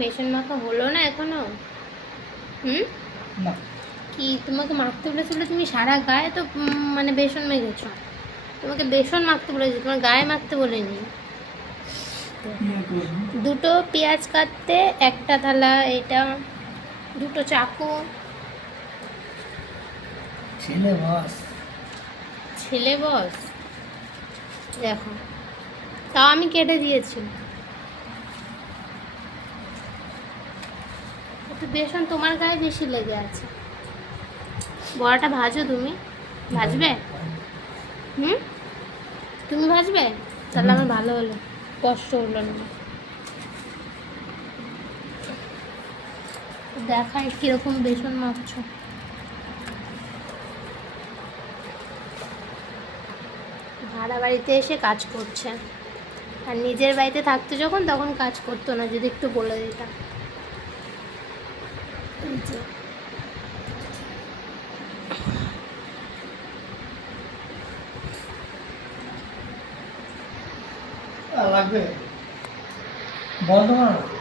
বেসন মাখা হলো না এখনো? হুম? না, কি তোমাকে মাখতে বলেছিল? তুমি সারা গায়ে তো মানে বেসন মেখেছো। তোমাকে বেসন মাখতে বলেছি, তোমার গায়ে মাখতে বলিনি। দুটো পেঁয়াজ কাটতে, একটা থালা এটা, দুটো চাকু। ছেলে বস। ছেলে বস? দেখো, তাও আমি কেটে দিয়েছি। একটু বেসন তোমার গায়ে বেশি লেগে আছে। বড়াটা ভাজো তুমি। ভাজবে? হুম? তুমি ভাজবে? তাহলে আমার ভালো হলো, কষ্ট হলো না। দেখাই কিরকম বেসন মাখছো। ভাড়া বাড়িতে এসে কাজ করছে, আর নিজের বাড়িতে থাকতো যখন তখন কাজ করতো না, যদি একটু বলে দিতাম। এই যে, লাগবে বন্ধ করো।